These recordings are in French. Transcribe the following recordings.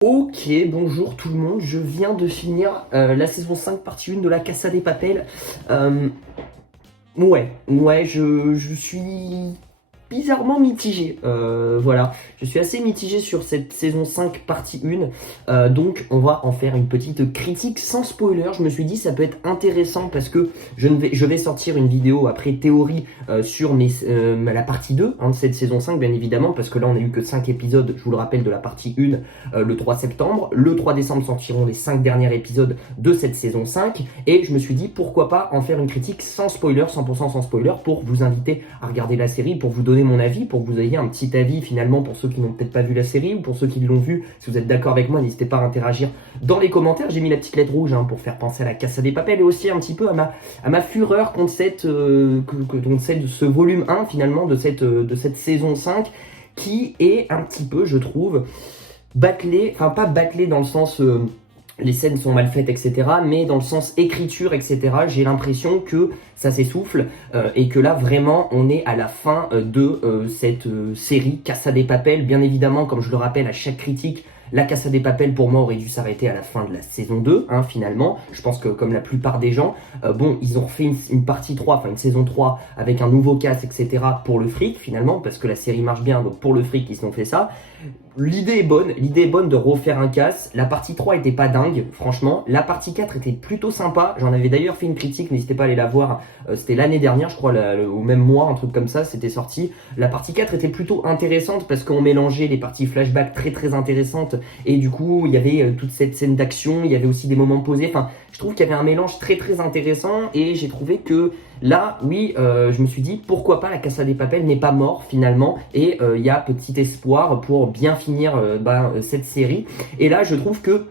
Ok, bonjour tout le monde, je viens de finir la saison 5 partie 1 de la Casa de Papel. Euh, ouais, je suis bizarrement mitigé. Voilà, je suis assez mitigé sur cette saison 5 partie 1. Donc on va en faire une petite critique sans spoiler. Je me suis dit ça peut être intéressant parce que je vais sortir une vidéo après théorie sur la partie 2 de cette saison 5 bien évidemment, parce que là on a eu que 5 épisodes, je vous le rappelle, de la partie 1 le 3 septembre. Le 3 décembre sortiront les 5 derniers épisodes de cette saison 5 et je me suis dit pourquoi pas en faire une critique sans spoiler, 100% sans spoiler, pour vous inviter à regarder la série, pour vous donner mon avis, pour que vous ayez un petit avis finalement pour ceux qui n'ont peut-être pas vu la série ou pour ceux qui l'ont vu. Si vous êtes d'accord avec moi, n'hésitez pas à interagir dans les commentaires. J'ai mis la petite lettre rouge pour faire penser à la Casa de Papel et aussi un petit peu à ma fureur contre ce volume 1 finalement de cette saison 5 qui est un petit peu, je trouve, bâclé, enfin pas bâclé dans le sens les scènes sont mal faites, etc. Mais dans le sens écriture, etc., j'ai l'impression que ça s'essouffle et que là, vraiment, on est à la fin de cette série Casa de Papel. Bien évidemment, comme je le rappelle à chaque critique, la Casa de Papel, pour moi, aurait dû s'arrêter à la fin de la saison 2, finalement. Je pense que, comme la plupart des gens, ils ont refait une partie 3, enfin une saison 3, avec un nouveau cast, etc., pour le fric, finalement, parce que la série marche bien, donc pour le fric, ils ont fait ça. L'idée est bonne de refaire un cast. La partie 3 était pas dingue, franchement. La partie 4 était plutôt sympa. J'en avais d'ailleurs fait une critique, n'hésitez pas à aller la voir. C'était l'année dernière, je crois, au même mois, un truc comme ça, c'était sorti. La partie 4 était plutôt intéressante parce qu'on mélangeait les parties flashback très très intéressantes. Et du coup, il y avait toute cette scène d'action, il y avait aussi des moments posés. Enfin, je trouve qu'il y avait un mélange très très intéressant et j'ai trouvé que là, oui, je me suis dit pourquoi pas la Casa de Papel n'est pas mort finalement et il y a petit espoir pour bien finir cette série. Et là, je trouve que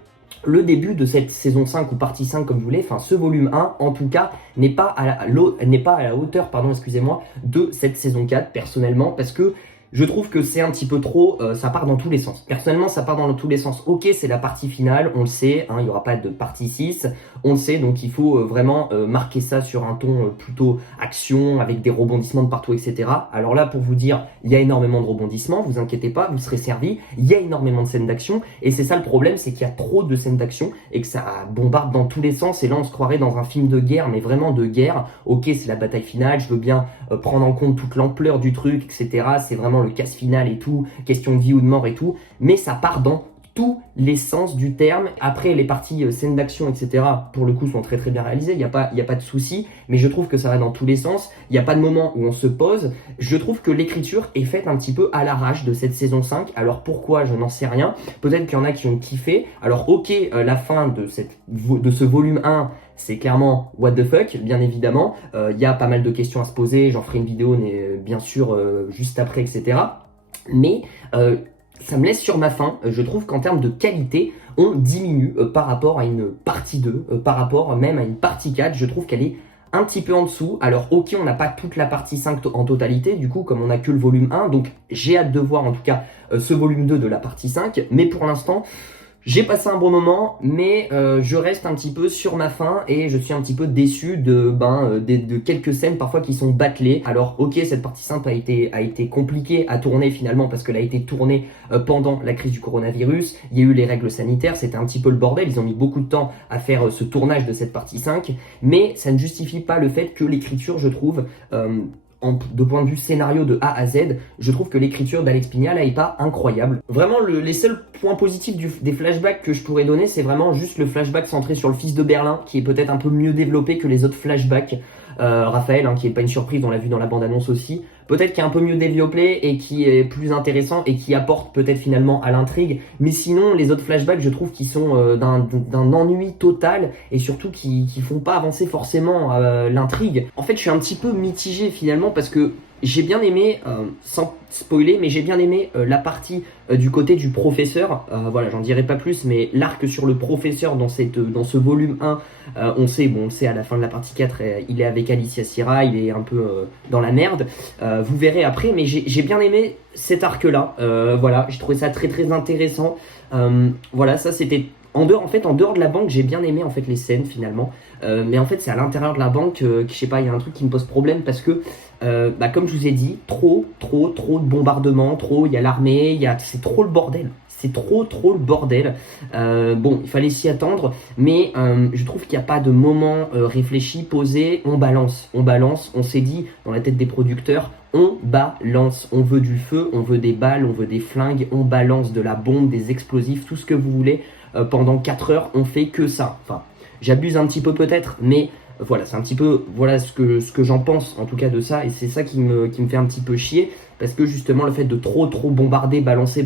le début de cette saison 5 ou partie 5 comme vous voulez, enfin ce volume 1 en tout cas n'est pas à la hauteur, pardon, excusez-moi, de cette saison 4 personnellement, parce que je trouve que c'est un petit peu trop, ça part dans tous les sens. Personnellement, ça part dans tous les sens. Ok, c'est la partie finale, on le sait, il n'y aura pas de partie 6, on le sait, donc il faut vraiment marquer ça sur un ton plutôt action, avec des rebondissements de partout, etc. Alors là, pour vous dire, il y a énormément de rebondissements, vous inquiétez pas, vous serez servis, il y a énormément de scènes d'action, et c'est ça le problème, c'est qu'il y a trop de scènes d'action, et que ça bombarde dans tous les sens, et là on se croirait dans un film de guerre, mais vraiment de guerre. Ok, c'est la bataille finale, je veux bien prendre en compte toute l'ampleur du truc, etc. C'est vraiment le casse final et tout, question de vie ou de mort et tout, mais ça part dans tous les sens du terme. Après, les parties scènes d'action, etc., pour le coup, sont très très bien réalisées, il n'y a pas de souci, mais je trouve que ça va dans tous les sens, il n'y a pas de moment où on se pose. Je trouve que l'écriture est faite un petit peu à l'arrache de cette saison 5, alors pourquoi, je n'en sais rien, peut-être qu'il y en a qui ont kiffé. Alors ok, la fin de ce volume 1, c'est clairement what the fuck, bien évidemment. Il y a pas mal de questions à se poser, j'en ferai une vidéo bien sûr juste après, etc. Mais ça me laisse sur ma faim. Je trouve qu'en termes de qualité, on diminue par rapport à une partie 2, par rapport même à une partie 4. Je trouve qu'elle est un petit peu en dessous. Alors ok, on n'a pas toute la partie 5 en totalité, du coup, comme on n'a que le volume 1, donc j'ai hâte de voir en tout cas ce volume 2 de la partie 5. Mais pour l'instant, j'ai passé un bon moment, mais je reste un petit peu sur ma faim et je suis un petit peu déçu de quelques scènes parfois qui sont bâclées. Alors ok, cette partie 5 a été compliquée à tourner finalement parce qu'elle a été tournée pendant la crise du coronavirus. Il y a eu les règles sanitaires, c'était un petit peu le bordel. Ils ont mis beaucoup de temps à faire ce tournage de cette partie 5, mais ça ne justifie pas le fait que l'écriture, je trouve, de point de vue scénario de A à Z, je trouve que l'écriture d'Alex Pina là est pas incroyable. Vraiment, les seuls points positifs des flashbacks que je pourrais donner, c'est vraiment juste le flashback centré sur le fils de Berlin, qui est peut-être un peu mieux développé que les autres flashbacks. Raphaël, qui est pas une surprise, on l'a vu dans la bande-annonce aussi, peut-être qui est un peu mieux développé et qui est plus intéressant et qui apporte peut-être finalement à l'intrigue, mais sinon les autres flashbacks je trouve qu'ils sont d'un ennui total et surtout qui font pas avancer forcément l'intrigue. En fait je suis un petit peu mitigé finalement parce que j'ai bien aimé, sans spoiler, mais j'ai bien aimé la partie du côté du professeur. Voilà, j'en dirai pas plus, mais l'arc sur le professeur dans ce volume 1, on sait à la fin de la partie 4, il est avec Alicia Sierra, il est un peu dans la merde. Vous verrez après, mais j'ai bien aimé cet arc-là. Voilà, j'ai trouvé ça très très intéressant. Voilà, ça c'était en dehors de la banque, j'ai bien aimé en fait les scènes finalement. Mais en fait, c'est à l'intérieur de la banque que je sais pas, il y a un truc qui me pose problème parce que comme je vous ai dit, trop de bombardements, il y a l'armée, c'est trop le bordel. c'est trop le bordel. Bon, il fallait s'y attendre, mais je trouve qu'il n'y a pas de moment réfléchi, posé. On balance. On s'est dit dans la tête des producteurs, on balance. On veut du feu, on veut des balles, on veut des flingues, on balance de la bombe, des explosifs, tout ce que vous voulez. Pendant 4 heures, on fait que ça. Enfin, j'abuse un petit peu peut-être, mais voilà, c'est un petit peu ce que j'en pense en tout cas de ça, et c'est ça qui me fait un petit peu chier, parce que justement le fait de trop bombarder, balancer,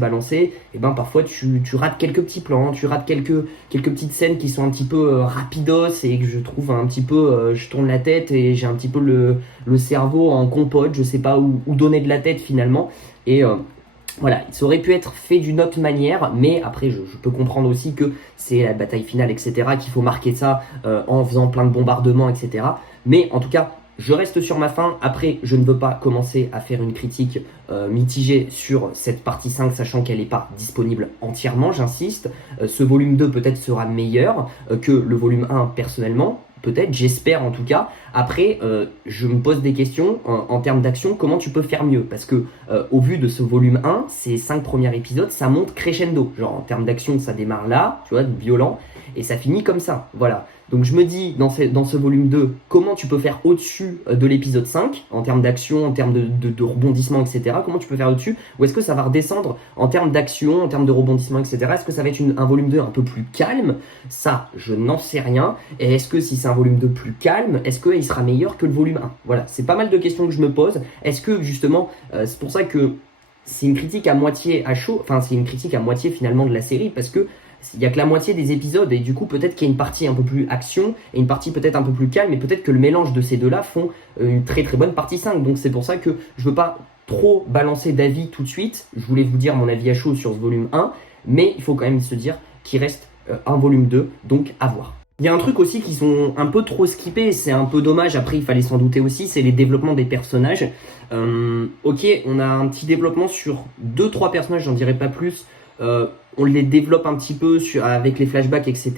et ben parfois tu rates quelques petits plans, tu rates quelques petites scènes qui sont un petit peu rapidos, et que je trouve un petit peu, je tourne la tête et j'ai un petit peu le cerveau en compote, je sais pas où donner de la tête finalement, et voilà, ça aurait pu être fait d'une autre manière, mais après je peux comprendre aussi que c'est la bataille finale, etc., qu'il faut marquer ça en faisant plein de bombardements, etc. Mais en tout cas, je reste sur ma faim. Après, je ne veux pas commencer à faire une critique mitigée sur cette partie 5, sachant qu'elle n'est pas disponible entièrement, j'insiste. Ce volume 2 peut-être sera meilleur que le volume 1 personnellement. Peut-être, j'espère en tout cas. Après, je me pose des questions en termes d'action, comment tu peux faire mieux? Parce que au vu de ce volume 1, ces 5 premiers épisodes, ça monte crescendo. Genre en termes d'action, ça démarre là, tu vois, violent, et ça finit comme ça. Voilà. Donc je me dis, dans ce volume 2, comment tu peux faire au-dessus de l'épisode 5, en termes d'action, en termes de rebondissement, etc. Comment tu peux faire au-dessus? Ou est-ce que ça va redescendre en termes d'action, en termes de rebondissement, etc. Est-ce que ça va être un volume 2 un peu plus calme? Ça, je n'en sais rien. Et est-ce que si c'est un volume 2 plus calme, est-ce qu'il sera meilleur que le volume 1? Voilà, c'est pas mal de questions que je me pose. Est-ce que justement, c'est pour ça que c'est une critique à moitié à chaud, enfin c'est une critique à moitié finalement de la série, parce que il n'y a que la moitié des épisodes, et du coup peut-être qu'il y a une partie un peu plus action et une partie peut-être un peu plus calme, et peut-être que le mélange de ces deux-là font une très bonne partie 5. Donc c'est pour ça que je veux pas trop balancer d'avis tout de suite. Je voulais vous dire mon avis à chaud sur ce volume 1, mais il faut quand même se dire qu'il reste un volume 2, donc à voir. Il y a un truc aussi qui sont un peu trop skippés, c'est un peu dommage, après il fallait s'en douter aussi, c'est les développements des personnages. Ok, on a un petit développement sur 2-3 personnages, j'en dirais pas plus. On les développe un petit peu avec les flashbacks, etc.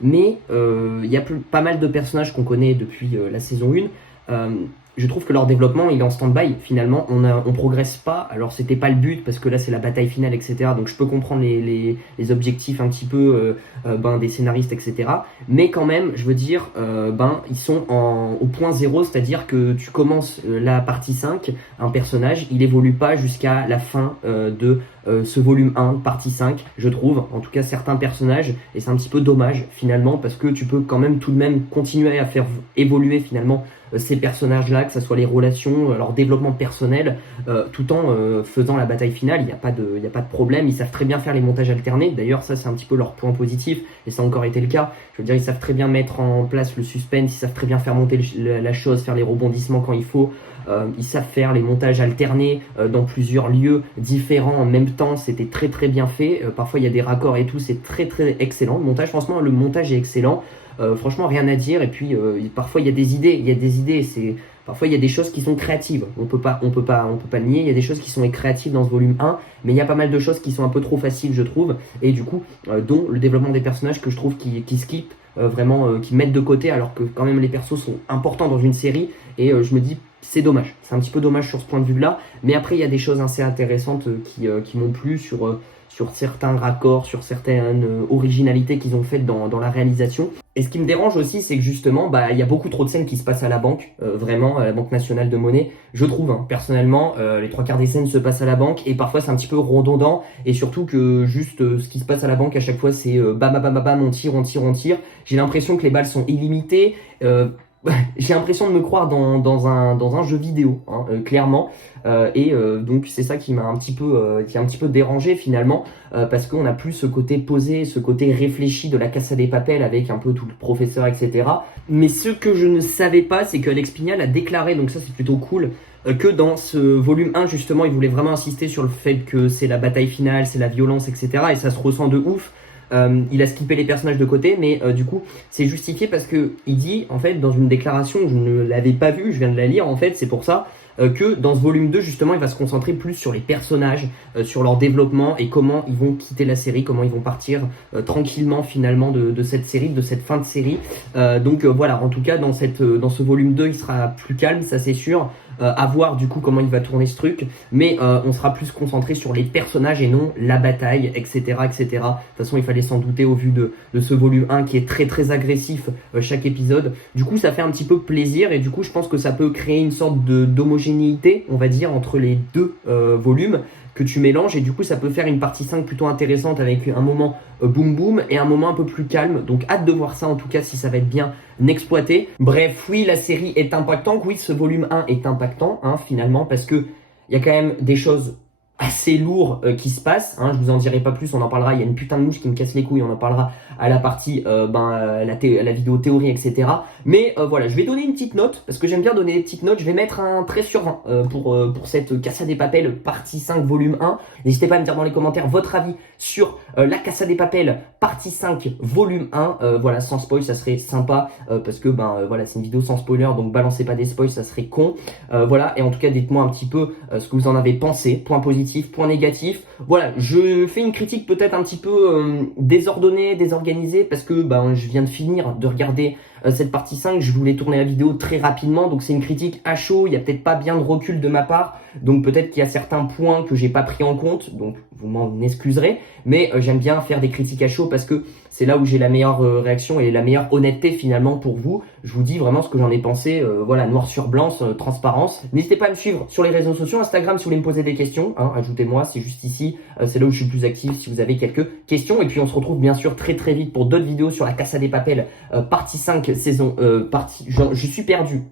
Mais il y a pas mal de personnages qu'on connaît depuis la saison 1. Je trouve que leur développement il est en stand-by finalement, on progresse pas. Alors c'était pas le but parce que là c'est la bataille finale, etc. Donc je peux comprendre les objectifs un petit peu des scénaristes, etc. Mais quand même je veux dire ils sont au point zéro, c'est-à-dire que tu commences la partie 5, un personnage il évolue pas jusqu'à la fin de ce volume 1, partie 5, je trouve, en tout cas certains personnages, et c'est un petit peu dommage finalement, parce que tu peux quand même tout de même continuer à faire évoluer finalement ces personnages-là, que ce soit les relations, leur développement personnel, tout en faisant la bataille finale, il n'y a pas de problème, ils savent très bien faire les montages alternés, d'ailleurs ça c'est un petit peu leur point positif, et ça a encore été le cas, je veux dire ils savent très bien mettre en place le suspense, ils savent très bien faire monter la chose, faire les rebondissements quand il faut, ils savent faire les montages alternés dans plusieurs lieux différents en même temps, c'était très bien fait, parfois il y a des raccords et tout, c'est très excellent, le montage, franchement le montage est excellent, franchement rien à dire, et puis parfois il y a des idées, parfois il y a des choses qui sont créatives, on peut pas nier, il y a des choses qui sont créatives dans ce volume 1, mais il y a pas mal de choses qui sont un peu trop faciles je trouve, et du coup dont le développement des personnages que je trouve qui skip vraiment, qui mettent de côté, alors que quand même les persos sont importants dans une série, et je me dis c'est dommage, c'est un petit peu dommage sur ce point de vue là, mais après il y a des choses assez intéressantes qui m'ont plu sur certains raccords, sur certaines originalités qu'ils ont faites dans la réalisation. Et ce qui me dérange aussi, c'est que justement, il y a beaucoup trop de scènes qui se passent à la banque, vraiment, à la Banque Nationale de Monnaie, je trouve, personnellement, les 3/4 des scènes se passent à la banque, et parfois c'est un petit peu redondant, et surtout que juste ce qui se passe à la banque à chaque fois, c'est bam, on tire, j'ai l'impression que les balles sont illimitées, j'ai l'impression de me croire dans un jeu vidéo, clairement, et donc c'est ça qui m'a un petit peu dérangé finalement, parce qu'on a plus ce côté posé, ce côté réfléchi de la Casa de Papel avec un peu tout le professeur, etc. Mais ce que je ne savais pas, c'est que Alex Pignal a déclaré, donc ça c'est plutôt cool, que dans ce volume 1 justement il voulait vraiment insister sur le fait que c'est la bataille finale, c'est la violence, etc. Et ça se ressent de ouf. Il a skippé les personnages de côté, mais du coup c'est justifié parce que il dit en fait dans une déclaration, je ne l'avais pas vue, je viens de la lire en fait, c'est pour ça que dans ce volume 2 justement il va se concentrer plus sur les personnages, sur leur développement et comment ils vont quitter la série, comment ils vont partir tranquillement finalement de cette série, de cette fin de série. Donc voilà, en tout cas dans ce volume 2 il sera plus calme, ça c'est sûr. à voir du coup comment il va tourner ce truc, mais on sera plus concentré sur les personnages et non la bataille, etc. etc. De toute façon, il fallait s'en douter au vu de ce volume 1 qui est très très agressif chaque épisode. Du coup, ça fait un petit peu plaisir et du coup, je pense que ça peut créer une sorte d'homogénéité, on va dire, entre les deux volumes que tu mélanges et du coup ça peut faire une partie 5 plutôt intéressante avec un moment boom boom et un moment un peu plus calme, donc hâte de voir ça en tout cas si ça va être bien exploité. Bref, oui, la série est impactante, oui, ce volume 1 est impactant finalement parce que il y a quand même des choses assez lourdes qui se passent, je vous en dirai pas plus, on en parlera, il y a une putain de mouche qui me casse les couilles, on en parlera à la partie la vidéo théorie, etc. Mais voilà, je vais donner une petite note, parce que j'aime bien donner des petites notes, je vais mettre un 13 sur 20 pour cette Casa de Papel partie 5 volume 1. N'hésitez pas à me dire dans les commentaires votre avis sur la Casa de Papel partie 5 volume 1, voilà, sans spoil, ça serait sympa, parce que voilà, c'est une vidéo sans spoiler, donc balancez pas des spoils, ça serait con. Voilà, et en tout cas dites-moi un petit peu ce que vous en avez pensé, point positif, point négatif. Voilà, je fais une critique peut-être un petit peu désordonnée, désorganisée, parce que je viens de finir de regarder cette partie 5, je voulais tourner la vidéo très rapidement, donc c'est une critique à chaud, il y a peut-être pas bien de recul de ma part, donc peut-être qu'il y a certains points que j'ai pas pris en compte, donc vous m'en excuserez, mais j'aime bien faire des critiques à chaud parce que c'est là où j'ai la meilleure réaction et la meilleure honnêteté finalement pour vous. Je vous dis vraiment ce que j'en ai pensé, voilà, noir sur blanc, transparence. N'hésitez pas à me suivre sur les réseaux sociaux, Instagram si vous voulez me poser des questions, ajoutez-moi, c'est juste ici, c'est là où je suis le plus actif si vous avez quelques questions. Et puis on se retrouve bien sûr très très vite pour d'autres vidéos sur la Casa de Papel, partie 5 saison, je suis perdu,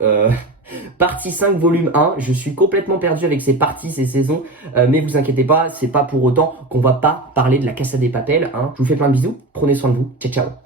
partie 5 volume 1, je suis complètement perdu avec ces parties, ces saisons, mais vous inquiétez pas, c'est pas pour autant qu'on va pas parler de la Casa de Papel, Je vous fais plein de bisous, prenez soin de vous, ciao ciao.